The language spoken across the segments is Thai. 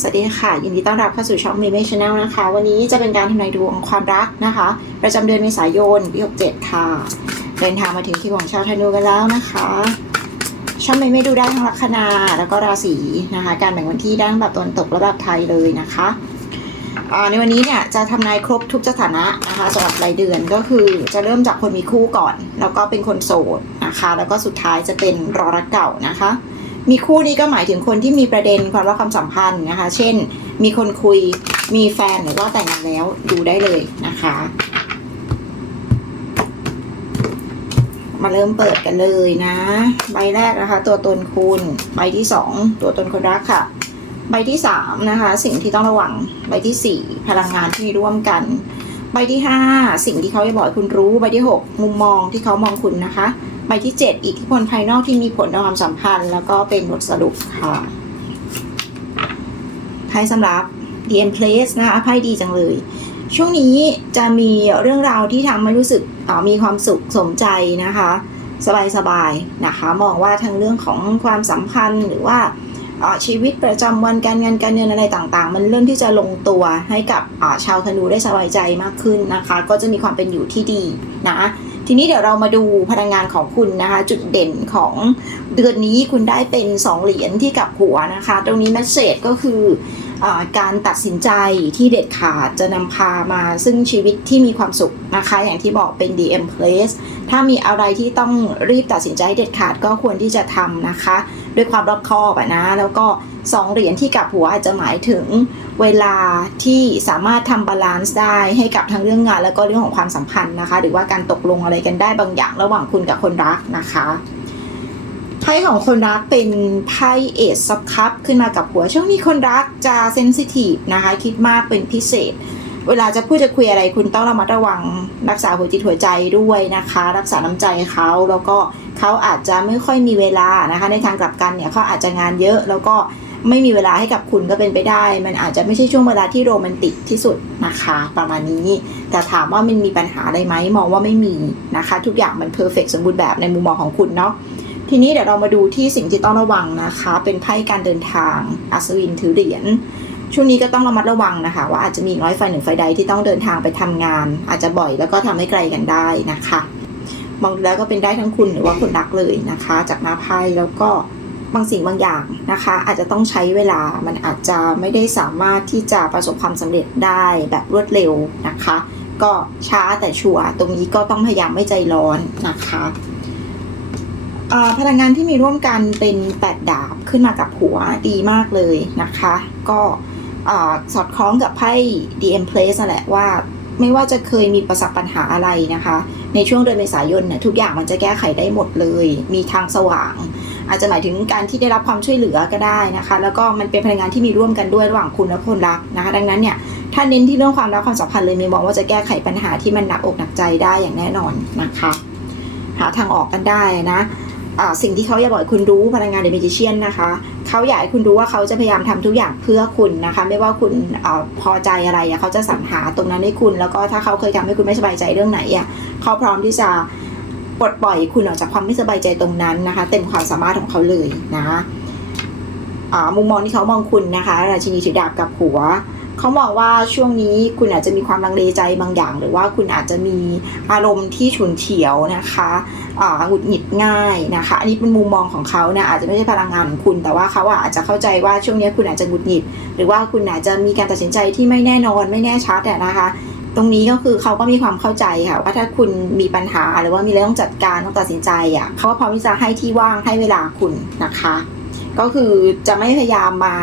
สวัสดีค่ะ ยินดีต้อนรับเข้าสู่ช่องมีเมชแนลนะคะ วันนี้จะเป็นการทำนายดวงความรักนะคะ ประจำเดือนเมษายนปี67ค่ะ เดินทางมาถึงที่ของชาวธนูกันแล้วนะคะ ช่องเมย์ไม่ดูได้ทั้งลัคนาแล้วก็ราศีนะคะ การแบ่งวันที่ได้ทั้งแบบตะวันตกและแบบไทยเลยนะคะในวันนี้เนี่ยจะทำนายครบทุกสถานะนะคะสำหรับรายเดือนก็คือจะเริ่มจากคนมีคู่ก่อน แล้วก็เป็นคนโสดนะคะ แล้วก็สุดท้ายจะเป็นรอรักเก่านะคะ มีคู่นี้ก็หมายถึงคนที่มีประเด็นความรักความสัมพันธ์นะคะ เช่น มีคนคุย มีแฟนหรือว่าแต่งงานแล้วดูได้เลยนะคะ มาเริ่มเปิดกันเลยนะ ใบแรกนะคะ ตัวตนคุณ ใบที่สองตัวตนคนรักค่ะ ใบที่สามนะคะ สิ่งที่ต้องระวัง ใบที่สี่พลังงานที่มีร่วมกัน ใบที่ห้าสิ่งที่เขาจะบอกคุณรู้ ใบที่หกมุมมองที่เขามองคุณนะคะ ใบที่ 7 อิทธิพลภายนอกที่มีผลต่อความสัมพันธ์ แล้วก็เป็นบทสรุปค่ะไพ่สำหรับ The Empress นะคะไพ่ดีจังเลย ช่วงนี้จะมีเรื่องราวที่ทำให้รู้สึกมีความสุขสมใจนะคะ สบายๆนะคะ มองว่าทั้งเรื่องของความสัมพันธ์หรือว่าชีวิตประจำวันการงานการเงินอะไรต่างๆ มันเริ่มที่จะลงตัวให้กับชาวธนูได้สบายใจมากขึ้นนะคะ ก็จะมีความเป็นอยู่ที่ดีนะ ทีนี้เดี๋ยวเรามาดูพลังงานของคุณนะคะ จุดเด่นของเดือนนี้คุณได้เป็น 2 เหรียญที่กับหัวนะคะ ตรงนี้แมสเซจก็คืออการตัดสินใจที่เด็ดขาดจะนำพามาซึ่งชีวิตที่มีความสุขนะคะ อย่างที่บอกเป็น DM Place ถ้ามีอะไรที่ต้องรีบตัดสินใจให้เด็ดขาดก็ควรที่จะทำนะคะ ด้วยความรอบคอบอะนะ แล้วก็2เหรียญที่กลับหัวอาจจะหมายถึงเวลาที่สามารถทำบาลานซ์ได้ให้กับทั้งเรื่องงาน แล้วก็เรื่องของความสัมพันธ์นะคะ หรือว่าการตกลงอะไรกันได้บางอย่างระหว่างคุณกับคนรักนะคะไพ่ของคนรักเป็นไพ่เอซซับคัพขึ้นมากับหัวช่วงนี้คนรักจะเซนซิทีฟนะคะ คิดมากเป็นพิเศษ เวลาจะพูดจะคุยอะไรคุณต้องระมัดระวังรักษาหัวจิตหัวใจด้วยนะคะ รักษาน้ำใจเขาแล้วก็เขาอาจจะไม่ค่อยมีเวลานะคะ ในทางกลับกันเนี่ยเขาอาจจะงานเยอะแล้วก็ไม่มีเวลาให้กับคุณก็เป็นไปได้ มันอาจจะไม่ใช่ช่วงเวลาที่โรแมนติกที่สุดนะคะ ประมาณนี้ แต่ถามว่ามันมีปัญหาอะไรไหมมองว่าไม่มีนะคะ ทุกอย่างมันเพอร์เฟกสมบูรณ์แบบในมุมมองของคุณเนาะทีนี้เดี๋ยวเรามาดูที่สิ่งที่ต้องระวังนะคะ เป็นไพ่การเดินทางอัศวินถือเหรียญ ช่วงนี้ก็ต้องระมัดระวังนะคะ ว่าอาจจะมีน้อยไฟหนึ่งไฟใดที่ต้องเดินทางไปทำงาน อาจจะบ่อยแล้วก็ทำให้ไกลกันได้นะคะ มองแล้วก็เป็นได้ทั้งคุณหรือว่าคนรักเลยนะคะ จากหน้าไพ่แล้วก็บางสิ่งบางอย่างนะคะ อาจจะต้องใช้เวลามันอาจจะไม่ได้สามารถที่จะประสบความสำเร็จได้แบบรวดเร็วนะคะ ก็ช้าแต่ชัวร์ตรงนี้ก็ต้องพยายามไม่ใจร้อนนะคะอ่าพลังงานที่มีร่วมกันเป็นแปดดาบขึ้นมากับหัวดีมากเลยนะคะ ก็ สอดคล้องกับไพ่ DM Place นั่นแหละว่าไม่ว่าจะเคยมีประสบปัญหาอะไรนะคะ ในช่วงเดือนเมษายนเนี่ยทุกอย่างมันจะแก้ไขได้หมดเลย มีทางสว่าง อาจจะหมายถึงการที่ได้รับความช่วยเหลือก็ได้นะคะ แล้วก็มันเป็นพลังงานที่มีร่วมกันด้วยระหว่างคุณและคนรักนะคะ ดังนั้นเนี่ยถ้าเน้นที่เรื่องความรักความสัมพันธ์เลยมีมองว่าจะแก้ไขปัญหาที่มันหนักอกหนักใจได้อย่างแน่นอนนะคะ หาทางออกกันได้นะอ่าสิ่งที่เขาอยากบอกคุณรู้พลังงานเดเมจิเชียนนะคะ เขาอยากให้คุณรู้ว่าเขาจะพยายามทำทุกอย่างเพื่อคุณนะคะ ไม่ว่าคุณอพอใจอะไรเขาจะสรรหาตรงนั้นให้คุณ แล้วก็ถ้าเขาเคยทำให้คุณไม่สบายใจเรื่องไหนอะเขาพร้อมที่จะปลดปล่อยคุณออกจากความไม่สบายใจตรงนั้นนะคะ เต็มความสามารถของเขาเลยนะอ่ามุมมองที่เขามองคุณนะคะราชินีถือดาบกับหัว เขามองว่าช่วงนี้คุณอาจจะมีความลังเลใจบางอย่าง หรือว่าคุณอาจจะมีอารมณ์ที่ฉุนเฉียวนะคะอ่าหงุดหงิดง่ายนะคะ อันนี้เป็นมุมมองของเขานะอาจจะไม่ใช่พลังงานของคุณ แต่ว่าเขาอาจจะเข้าใจว่าช่วงนี้คุณอาจจะหงุดหงิด หรือว่าคุณอาจจะมีการตัดสินใจที่ไม่แน่นอนไม่แน่ชัดอะนะคะ ตรงนี้ก็คือเขาก็มีความเข้าใจค่ะว่าถ้าคุณมีปัญหาหรือว่ามีเรื่องต้องจัดการต้องตัดสินใจอะเขาก็พร้อมที่จะให้ที่ว่างให้เวลาคุณนะคะ ก็คือจะไม่พยายามมา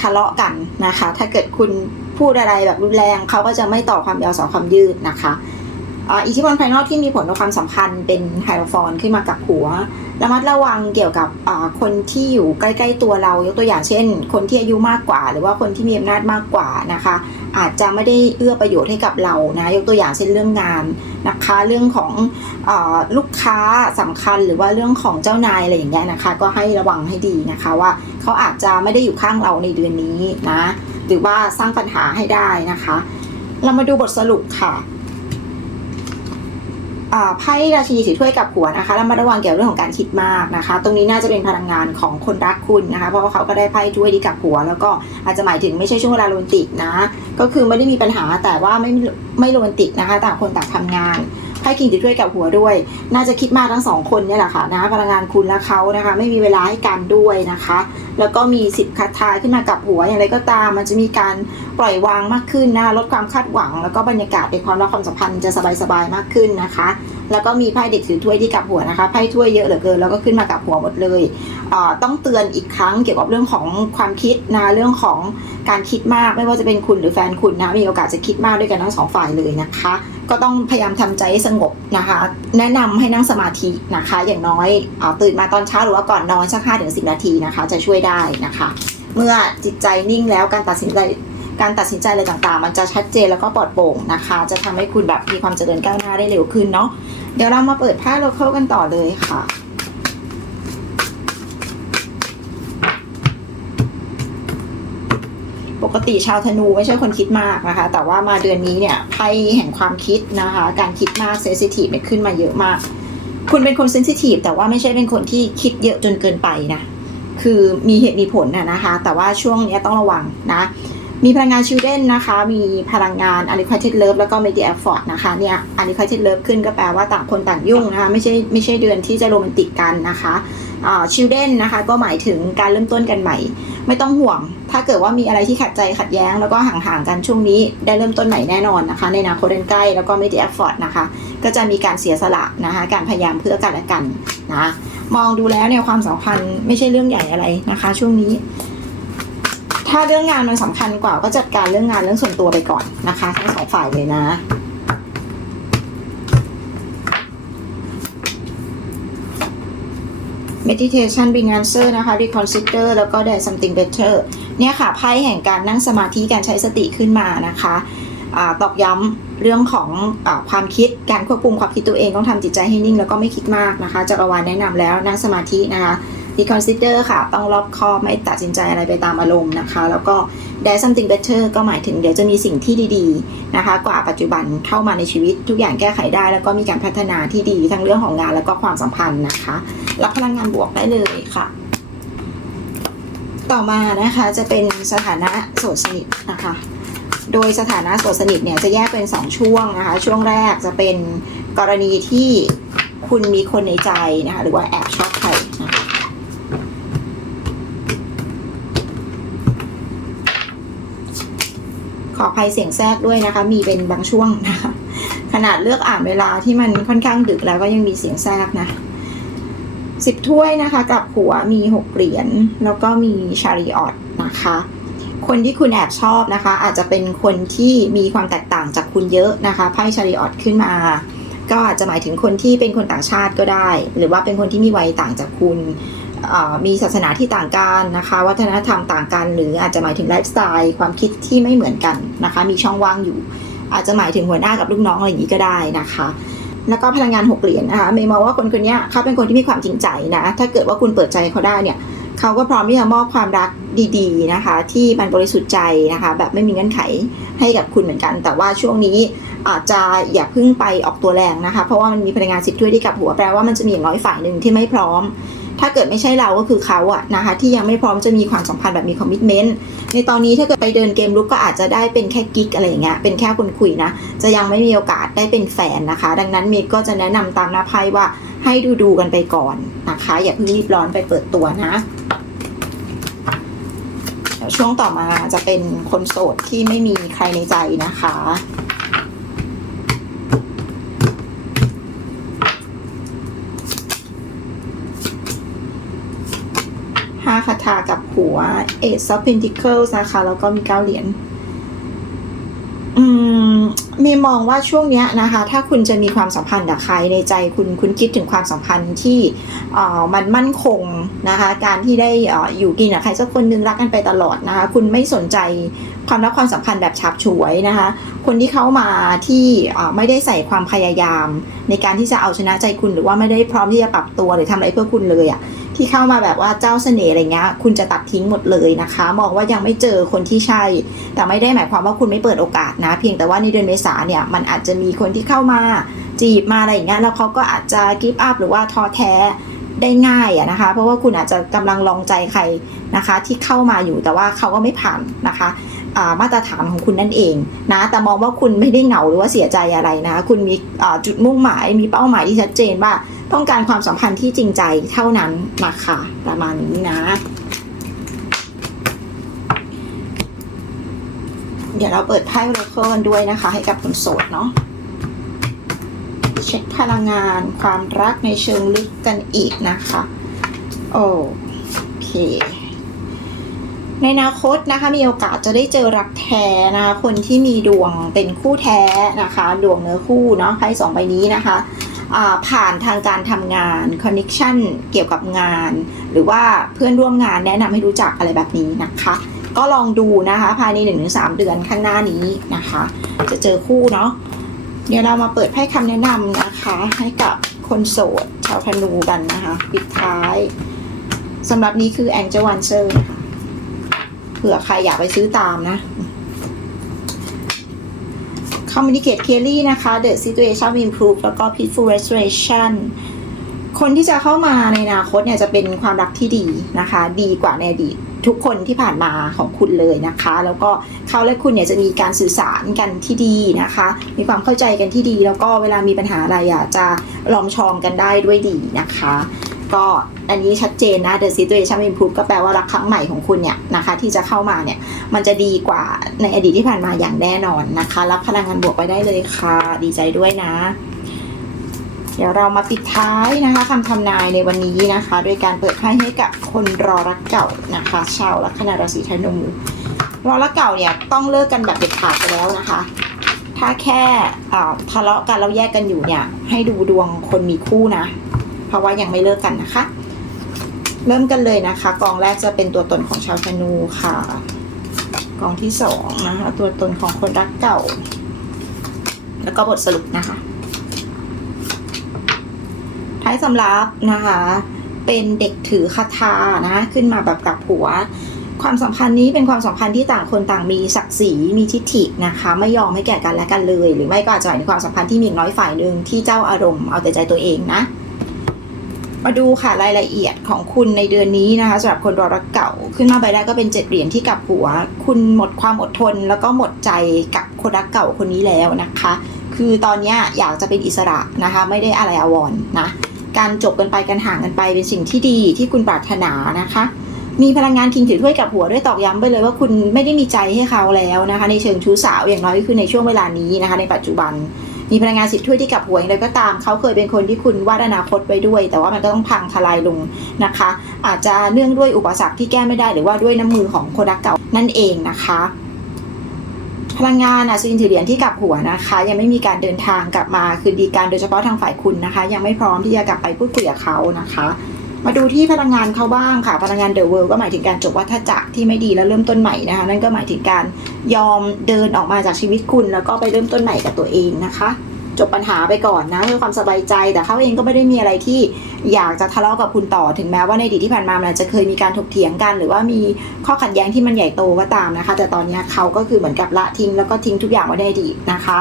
ทะเลาะกันนะคะ ถ้าเกิดคุณพูดอะไรแบบรุนแรงเขาก็จะไม่ต่อความยาวสอความยืดนะคะ อ่าอิทธิพลภายนอกที่มีผลต่อความสัมพันธ์เป็นไฮโรฟอนขึ้นมากับหัวระมัดระวังเกี่ยวกับอ่าคนที่อยู่ใกล้ๆตัวเรายกตัวอย่างเช่น คนที่อายุมากกว่า หรือว่าคนที่มีอำนาจมากกว่านะคะ อาจจะไม่ได้เอื้อประโยชน์ให้กับเรานะยกตัวอย่างเช่นเรื่องงานนะคะ เรื่องของอาลูกค้าสำคัญหรือว่าเรื่องของเจ้านายอะไรอย่างเงี้ยนะคะ ก็ให้ระวังให้ดีนะคะว่าเขาอาจจะไม่ได้อยู่ข้างเราในเดือนนี้นะหรือว่าสร้างปัญหาให้ได้นะคะ เรามาดูบทสรุปค่ะ ไพ่ราชินีถือถ้วยกับหัวนะคะระมัดระวังเกี่ยวกับเรื่องของการคิดมากนะคะ ตรงนี้น่าจะเป็นพลังงานของคนรักคุณนะคะ เพราะว่าเขาก็ได้ไพ่ถ้วยดีกับหัว แล้วก็อาจจะหมายถึงไม่ใช่ช่วงเวลาโรแมนติกนะ ก็คือไม่ได้มีปัญหาแต่ว่าไม่ไม่โรแมนติกนะคะ ต่างคนต่างทำงานไพ่คิงถือถ้วยกับหัวด้วย น่าจะคิดมากทั้งสองคนเนี่ยแหละค่ะนะพลังงานคุณและเขานะคะ ไม่มีเวลาให้กันด้วยนะคะ แล้วก็มีสิบคัดทายขึ้นมากับหัวอย่างไรก็ตาม มันจะมีการ ปล่อยวางมากขึ้นนะลดความคาดหวัง แล้วก็บรรยากาศในความรักความสัมพันธ์จะสบายๆมากขึ้นนะคะ แล้วก็มีไพ่เด็กถือถ้วยที่กับหัวนะคะไพ่ถ้วยเยอะเหลือเกินแล้วก็ขึ้นมากับหัวหมดเลยต้องเตือนอีกครั้งเกี่ยวกับเรื่องของความคิดนะเรื่องของการคิดมากไม่ว่าจะเป็นคุณหรือแฟนคุณนะมีโอกาสจะคิดมากด้วยกันทั้งสองฝ่ายเลยนะคะ ก็ต้องพยายามทำใจให้สงบนะคะ แนะนำให้นั่งสมาธินะคะ อย่างน้อยอตื่นมาตอนเช้าหรือว่าก่อนนอนสักห้าถึงสินาทีนะคะ จะช่วยได้นะคะ เมื่อจิตใจนิ่งแล้วการตัดสินใจ การตัดสินใจอะไรต่างๆ มันจะชัดเจนแล้วก็ปลอดโปร่งนะคะ จะทำให้คุณแบบมีความเจริญก้าวหน้าได้เร็วขึ้นเนาะเดี๋ยวเรามาเปิดไพ่โลเคอลกันต่อเลยค่ะปกติชาวธนูไม่ใช่คนคิดมากนะคะ แต่ว่ามาเดือนนี้เนี่ยไพ่แห่งความคิดนะคะ การคิดมากเซนซิทีฟเนี่ยขึ้นมาเยอะมาก คุณเป็นคนเซนซิทีฟแต่ว่าไม่ใช่เป็นคนที่คิดเยอะจนเกินไปนะ คือมีเหตุมีผลนะนะคะ แต่ว่าช่วงนี้ต้องระวังนะ มีพลังงานชิลเด้นนะคะ มีพลังงาน u n r e q u i t e d love แล้วก็ m e d i a effort นะคะ เนี่ย u n r e q u i t e d love ขึ้นก็แปลว่าต่างคนต่างยุ่งนะคะ ไม่ใช่ไม่ใช่เดือนที่จะโรแมนติกกันนะคะชิลเด้นนะคะ ก็หมายถึงการเริ่มต้นกันใหม่ ไม่ต้องห่วง ถ้าเกิดว่ามีอะไรที่ขัดใจขัดแย้ง แล้วก็ห่างๆกันช่วงนี้ ได้เริ่มต้นใหม่แน่นอนนะคะ ในอนาคตอันใกล้แล้วก็ m e d i a effort นะคะ ก็จะมีการเสียสละนะคะ การพยายามเพื่อกันและกันนะ มองดูแล้วเนี่ยความสัมพันธ์ไม่ใช่เรื่องใหญ่อะไรนะคะ ช่วงนี้ ถ้าเรื่องงานมันสำคัญกว่าก็จัดการเรื่องงานเรื่องส่วนตัวไปก่อนนะคะ ทั้งสองฝ่ายเลยนะ meditation bring answer นะคะ reconsider แล้วก็ there something better เนี่ยค่ะไพ่แห่งการนั่งสมาธิการใช้สติขึ้นมานะคะอาตอกย้ำ เรื่องของอความคิดการควบคุมความคิดตัวเองต้องทำจิตใจให้นิ่งแล้วก็ไม่คิดมากนะคะจักรวาลแนะนำแล้วนั่งสมาธินะคะ reconsider ค่ะ ต้องรอบคอบไม่ตัดสินใจอะไรไปตามอารมณ์นะคะ แล้วก็ there something better ก็หมายถึงเดี๋ยวจะมีสิ่งที่ดีๆนะคะ กว่าปัจจุบันเข้ามาในชีวิตทุกอย่างแก้ไขได้ แล้วก็มีการพัฒนาที่ดีทั้งเรื่องของงานแล้วก็ความสัมพันธ์นะคะ รับพลังงานบวกได้เลยค่ะ ต่อมานะคะจะเป็นสถานะโสดสนิทนะคะ โดยสถานะโสดสนิทเนี่ยจะแยกเป็น 2 ช่วงนะคะ ช่วงแรกจะเป็นกรณีที่คุณมีคนในใจนะคะ หรือว่าแอบชอบใครนะคะขออภัยเสียงแทรกด้วยนะคะ มีเป็นบางช่วงนะคะ ขนาดเลือกอ่านเวลาที่มันค่อนข้างดึกแล้วก็ยังมีเสียงแทรกนะสิบถ้วยนะคะ กับหัวมีหกเหรียญแล้วก็มีชาริออตนะคะ คนที่คุณแอบชอบนะคะ อาจจะเป็นคนที่มีความแตกต่างจากคุณเยอะนะคะไพ่ชาริออตขึ้นมา ก็อาจจะหมายถึงคนที่เป็นคนต่างชาติก็ได้ หรือว่าเป็นคนที่มีวัยต่างจากคุณมีศาสนาที่ต่างกันนะคะ วัฒนธรรมต่างกัน หรืออาจจะหมายถึงไลฟ์สไตล์ความคิดที่ไม่เหมือนกันนะคะ มีช่องว่างอยู่ อาจจะหมายถึงหัวหน้ากับลูกน้องอะไรอย่างนี้ก็ได้นะคะแล้วก็พลังงานหกเหรียญนะคะเมย์มองว่าคนคนนี้เขาเป็นคนที่มีความจริงใจนะ ถ้าเกิดว่าคุณเปิดใจเขาได้เนี่ย เขาก็พร้อมที่จะมอบความรักดีๆนะคะ ที่มันบริสุทธิ์ใจนะคะ แบบไม่มีเงื่อนไขให้กับคุณเหมือนกัน แต่ว่าช่วงนี้อาจจะอย่าพิ่งไปออกตัวแรงนะคะ เพราะว่ามันมีพลังงานสิบถ้วยที่กับหัวแปลว่ามันจะมีอย่างน้อยฝ่ายหนึ่งที่ไม่พร้อม ถ้าเกิดไม่ใช่เราก็คือเขาอะนะคะ ที่ยังไม่พร้อมจะมีความสัมพันธ์แบบมีคอมมิชเมนต์ในตอนนี้ถ้าเกิดไปเดินเกมลุกก็อาจจะได้เป็นแค่กิ๊กอะไรอย่างเงี้ยเป็นแค่คนคุยนะจะยังไม่มีโอกาสได้เป็นแฟนนะคะ ดังนั้นเมย์ก็จะแนะนำตามหน้าไพ่ว่าให้ดูดูกันไปก่อนนะคะ อย่าเพิ่งรีบร้อนไปเปิดตัวนะ ช่วงต่อมาจะเป็นคนโสดที่ไม่มีใครในใจนะคะ ห้าคาถากับหัว Ace of Pentacles นะคะ แล้วก็มีเก้าเหรียญ อืม มย์มองว่าช่วงนี้นะคะ ถ้าคุณจะมีความสัมพันธ์กับใครในใจคุณคุณคิดถึงความสัมพันธ์ที่มันมั่นคงนะคะ การที่ได้ออยู่กินกับใครสักคนหนึงรักกันไปตลอดนะคะ คุณไม่สนใจความรักความสัมพันธ์แบบฉับฉวยนะคะ คนที่เข้ามาที่ไม่ได้ใส่ความพยายาม ในการที่จะเอาชนะใจคุณหรือว่าไม่ได้พร้อมที่จะปรับตัวหรือทำอะไรเพื่อคุณเลยอะ ที่เข้ามาแบบว่าเจ้าเสน่ห์อะไรเงี้ยคุณจะตัดทิ้งหมดเลยนะคะ มองว่ายังไม่เจอคนที่ใช่ แต่ไม่ได้หมายความว่าคุณไม่เปิดโอกาสนะ เพียงแต่ว่าในเดือนเมษาเนี่ยมันอาจจะมีคนที่เข้ามาจีบมาอะไรอย่างเงี้ยแล้วเขาก็อาจจะกิฟต์อัพหรือว่าท้อแท้ได้ง่ายอะนะคะ เพราะว่าคุณอาจจะกำลังลองใจใครนะคะ ที่เข้ามาอยู่แต่ว่าเขาก็ไม่ผ่านนะคะ มาตรฐานของคุณนั่นเองนะแต่มองว่าคุณไม่ได้เหงาหรือว่าเสียใจอะไรนะคุณมีจุดมุ่งหมายมีเป้าหมายที่ชัดเจนว่าต้องการความสัมพันธ์ที่จริงใจเท่านั้นนะคะประมาณนี้นะ เดี๋ยวเราเปิดไพ่โรเคิลกันด้วยนะคะ ให้กับคนโสดเนาะเช็คพลังงานความรักในเชิงลึกกันอีกนะคะ โอเค ในอนาคตนะคะมีโอกาสจะได้เจอรักแท้นะคะคนที่มีดวงเป็นคู่แท้นะคะดวงเนื้อคู่เนาะไพ่สองใบนี้นะคะผ่านทางการทำงานคอนเน c t ชันเกี่ยวกับงาน หรือว่าเพื่อนร่วมงานแนะนำให้รู้จักอะไรแบบนี้นะคะ ก็ลองดูนะคะภายใน 1-3 เดือนข้างหน้านี้นะคะ จะเจอคู่เนาะเดี๋ยวเรามาเปิดไพ่คำแนะนำนะคะ ให้กับคนโสด ชาวธนูกันนะคะ ปิดท้ายสำหรับนี้คือ Angel Answer นะคะ ผื่อใครอยากไปซื้อตามนะ Communicate clearly นะคะ The situation improve แล้วก็ peaceful restoration คนที่จะเข้ามาในอนาคตเนี่ยจะเป็นความรักที่ดีนะคะ ดีกว่าในอดีตทุกคนที่ผ่านมาของคุณเลยนะคะ แล้วก็เขาและคุณเนี่ยจะมีการสื่อสารกันที่ดีนะคะ มีความเข้าใจกันที่ดี แล้วก็เวลามีปัญหาอะไรอะจะลองชองกันได้ด้วยดีนะคะ ก็อันนี้ชัดเจนนะ the situation improve ก็แปลว่ารักครั้งใหม่ของคุณเนี่ยนะคะ ที่จะเข้ามาเนี่ย มันจะดีกว่าในอดีตที่ผ่านมาอย่างแน่นอนนะคะ รับพลังงานบวกไปได้เลยค่ะ ดีใจด้วยนะ เดี๋ยวเรามาปิดท้ายนะคะคำทำนายในวันนี้นะคะ โดยการเปิดไพ่ให้กับคนรอรักเก่านะคะ ชาวลัคนาราศีธนูรอรักเก่าเนี่ยต้องเลิกกันแบบเด็ดขาดไปแล้วนะคะถ้าแค่ทะเลาะกันแล้วแยกกันอยู่เนี่ย ให้ดูดวงคนมีคู่นะ ราะว่ายังไม่เลิกกันนะคะ เริ่มกันเลยนะคะ กองแรกจะเป็นตัวตนของชาวธนูค่ะ กองที่สองนะคะ ตัวตนของคนรักเก่า แล้วก็บทสรุปนะคะ ท้ายสำรับนะคะ เป็นเด็กถือคาถานะ ขึ้นมาแบบกับหัวความสัมพันธ์นี้เป็นความสัมพันธ์ที่ต่างคนต่างมีศักดิ์ศรีมีทิฐินะคะ ไม่ยอมให้แก่กันและกันเลย หรือไม่ก็อาจจะเป็นความสัมพันธ์ที่มีน้อยฝ่ายหนึ่งที่เจ้าอารมณ์เอาแต่ใจตัวเองนะ มาดูค่ะรายละเอียดของคุณในเดือนนี้นะคะสำหรับคนรอรักเก่าขึ้นมาใบแรกก็เป็นเจ็ดเหรียญที่กลับหัว คุณหมดความอดทน แล้วก็หมดใจกับคนรักเก่าคนนี้แล้วนะคะ คือตอนนี้อยากจะเป็นอิสระนะคะ ไม่ได้อะไรอวรณ์นะการจบกันไปกันห่างกันไปเป็นสิ่งที่ดีที่คุณปรารถนานะคะ มีพลังงานคิงถือถ้วยกับหัวด้วยตอกย้ำไปเลยว่าคุณไม่ได้มีใจให้เขาแล้วนะคะ ในเชิงชู้สาวอย่างน้อยก็คือในช่วงเวลานี้นะคะ ในปัจจุบัน มีพลังงานสิบถ้วยที่กลับหัวอย่างไรก็ตาม เขาเคยเป็นคนที่คุณวาดอนาคตไว้ด้วย แต่ว่ามันก็ต้องพังทลายลงนะคะ อาจจะเนื่องด้วยอุปสรรคที่แก้ไม่ได้หรือว่าด้วยน้ำมือของคนรักเก่านั่นเองนะคะพลังงานอะซินถือเหรียญที่กลับหัวนะคะ ยังไม่มีการเดินทางกลับมาคืนดีการโดยเฉพาะทางฝ่ายคุณนะคะ ยังไม่พร้อมที่จะกลับไปพูดคุยกับเขานะคะ มาดูที่พลังงานเขาบ้างค่ะพลังงานเดอะเวิลด์ก็หมายถึงการจบวัฏจักรที่ไม่ดีแล้วเริ่มต้นใหม่นะคะ นั่นก็หมายถึงการยอมเดินออกมาจากชีวิตคุณ แล้วก็ไปเริ่มต้นใหม่กับตัวเองนะคะ จบปัญหาไปก่อนนะเพื่อความสบายใจแต่เขาเองก็ไม่ได้มีอะไรที่อยากจะทะเลาะกับคุณต่อถึงแม้ว่าในอดีตที่ผ่านมามันจะเคยมีการถกเถียงกัน หรือว่ามีข้อขัดแย้งที่มันใหญ่โตก็ตามนะคะ แต่ตอนนี้เขาก็คือเหมือนกับละทิ้งแล้วก็ทิ้งทุกอย่างไว้ในอดีตนะคะ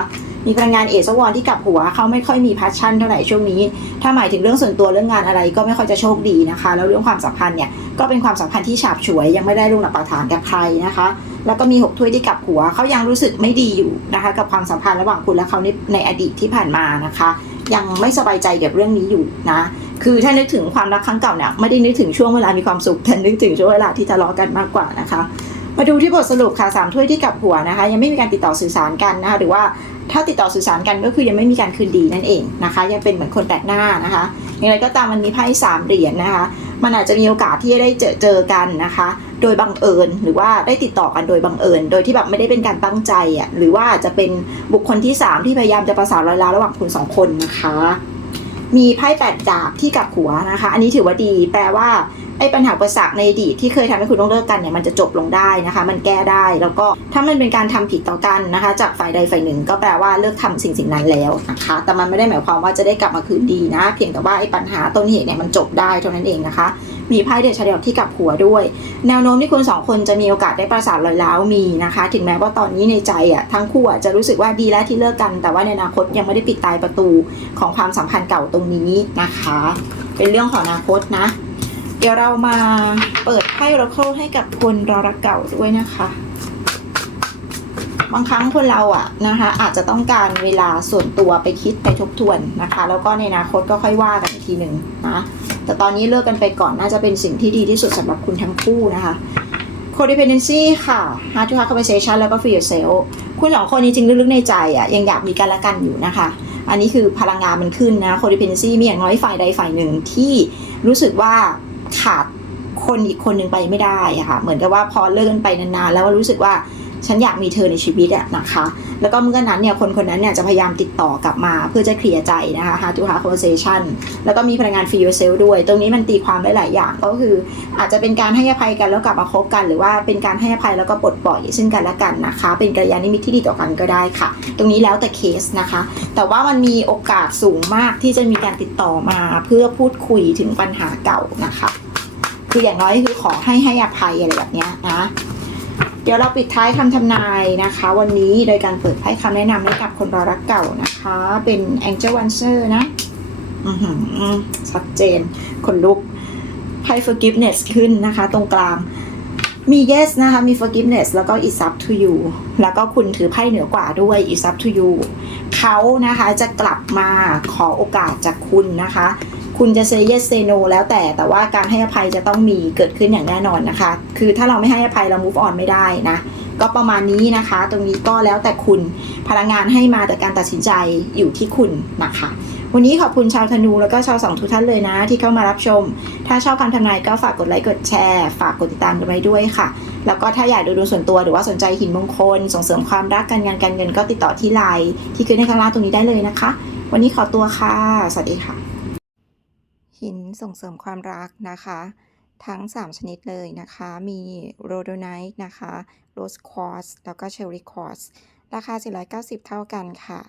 มีพลังงานเอสวอนที่กลับหัวเขาไม่ค่อยมีพัชชั่นเท่าไหร่ช่วงนี้ ถ้าหมายถึงเรื่องส่วนตัวเรื่องงานอะไรก็ไม่ค่อยจะโชคดีนะคะ แล้วเรื่องความสัมพันธ์เนี่ยก็เป็นความสัมพันธ์ที่ฉาบฉวยยังไม่ได้ลงหลักปักฐานกับใครนะคะ แล้วก็มีหกถ้วยที่กลับหัวเขายังรู้สึกไม่ดีอยู่นะคะ กับความสัมพันธ์ระหว่างคุณและเขาในในอดีตที่ผ่านมานะคะ ยังไม่สบายใจกับเรื่องนี้อยู่นะคือถ้านึกถึงความรักครั้งเก่าเนี่ยไม่ได้นึกถึงช่วงเวลามีความสุขแต่นึกถึงช่วงเวลาที่ทะเลาะกันมากกว่านะคะ มาดูที่บทสรุปค่ะสามถ้วยที่กลับหัวนะคะ ยังไม่มีการติดต่อสื่อสารกันนะคะ หรือว่าถ้าติดต่อสื่อสารกันก็คือยังไม่มีการคืนดีนั่นเองนะคะ ยังเป็นเหมือนคนแปลกหน้านะคะอย่างไรก็ตามมันมีไพ่สามเหรียญนะคะ มันอาจจะมีโอกาสที่จะได้เจอเจอกันนะคะ โดยบังเอิญหรือว่าได้ติดต่อกันโดยบังเอิญ โดยที่แบบไม่ได้เป็นการตั้งใจอะหรือว่าจะเป็นบุคคลที่สามที่พยายามจะประสานรอยร้าวระหว่างคุณสองคนนะคะ มีไพ่แปดดาบที่กลับหัวนะคะ อันนี้ถือว่าดีแปลว่า ไอ้ปัญหาอุปสรรคในอดีตที่เคยทำให้คุณต้องเลิกกันเนี่ยมันจะจบลงได้นะคะ มันแก้ได้แล้วก็ถ้ามันเป็นการทำผิดต่อกันนะคะ จากฝ่ายใดฝ่ายหนึ่ง ก็แปลว่าเลิกทำสิ่งสิ่งนั้นแล้วนะคะ แต่มันไม่ได้หมายความว่าจะได้กลับมาคืนดีนะ เพียงแต่ว่าไอ้ปัญหาต้นเหตุเนี่ยมันจบได้เท่านั้นเองนะคะ มีไพ่เดชเดียวที่กลับหัวด้วย แนวโน้มที่คุณสองคนจะมีโอกาสได้ประสานรอยร้าวมีนะคะ ถึงแม้ว่าตอนนี้ในใจอะทั้งคู่อะจะรู้สึกว่าดีแล้วที่เลิกกัน แต่ว่าในอนาคตยังไม่ได้ปิดตายประตูของความสัมพันธ์เก่าตรงนี้นะคะ เป็นเรื่องของอนาคตนะ เดี๋ยวเรามาเปิดไพ่โรเคิลให้กับคนรอรักเก่าด้วยนะคะ บางครั้งคนเราอะนะคะ อาจจะต้องการเวลาส่วนตัวไปคิดไปทบทวนนะคะ แล้วก็ในอนาคตก็ค่อยว่ากันอีกทีหนึ่งนะแต่ตอนนี้เลิกกันไปก่อนน่าจะเป็นสิ่งที่ดีที่สุดสำหรับคุณทั้งคู่นะคะ codependency ค่ะ hard to hard conversation แล้วก็ free yourself คุณสองคนนี้จริงลึกๆในใจอะยังอยากมีกันและกันอยู่นะคะ อันนี้คือพลังงานมันขึ้นนะ codependency มีอย่างน้อยฝ่ายใดฝ่ายหนึ่งที่รู้สึกว่า ขาดคนอีกคนหนึ่งไปไม่ได้อะค่ะ เหมือนกับว่าพอเลิกกันไปนานๆแล้วรู้สึกว่าฉันอยากมีเธอในชีวิตอะนะคะ แล้วก็เมื่อนั้นเนี่ยคนคนนั้นเนี่ยจะพยายามติดต่อกลับมาเพื่อจะเคลียร์ใจนะคะ hard to hard conversation แล้วก็มีพลังงาน free yourself ด้วย ตรงนี้มันตีความได้หลายอย่าง ก็คืออาจจะเป็นการให้อภัยกันแล้วกลับมาคบกัน หรือว่าเป็นการให้อภัยแล้วก็ปลดปล่อยซึ่งกันและกันนะคะ เป็นกัลยาณมิตรที่ดีต่อกันก็ได้ค่ะ ตรงนี้แล้วแต่เคสนะคะ แต่ว่ามันมีโอกาสสูงมากที่จะมีการติดต่อมาเพื่อพูดคุยถึงปัญหาเก่านะคะ คืออย่างน้อยคือขอให้ให้อภัยอะไรแบบเนี้ยนะเดี๋ยวเราปิดท้ายคำทำนายนะคะ วันนี้โดยการเปิดไพ่คำแนะนำให้กับคนรอรักเก่านะคะ เป็น Angel Answer นะชัดเจนคนลุกไพ่ forgiveness ขึ้นนะคะ ตรงกลางมี yes นะคะ มี forgiveness แล้วก็ it's up to you แล้วก็คุณถือไพ่เหนือกว่าด้วย it's up to you เขานะคะจะกลับมาขอโอกาสจากคุณนะคะ คุณจะ say yes say no แล้วแต่แต่ว่าการให้อภัยจะต้องมีเกิดขึ้นอย่างแน่นอนนะคะ คือถ้าเราไม่ให้อภัยเรา move on ไม่ได้นะ ก็ประมาณนี้นะคะ ตรงนี้ก็แล้วแต่คุณพลังงานให้มาแต่การตัดสินใจอยู่ที่คุณนะคะ วันนี้ขอบคุณชาวธนูแล้วก็ชาวสองทุกท่านเลยนะ ที่เข้ามารับชม ถ้าชอบคำทำนายก็ฝากกดไลค์กดแชร์ฝากกดติดตามกันไว้ด้วยค่ะ แล้วก็ถ้าอยากดูดวงส่วนตัวหรือว่าสนใจหินมงคล ส่งเสริมความรักการงานการเงินก็ติดต่อที่ไลน์ที่ขึ้นในข้างล่างตรงนี้ได้เลยนะคะ วันนี้ขอตัวค่ะสวัสดีค่ะ หินส่งเสริมความรักนะคะ ทั้ง 3 ชนิดเลยนะคะ มีโรโดไนท์นะคะโรสควอสแล้วก็เชลริควอสราคา 490 เท่ากันค่ะ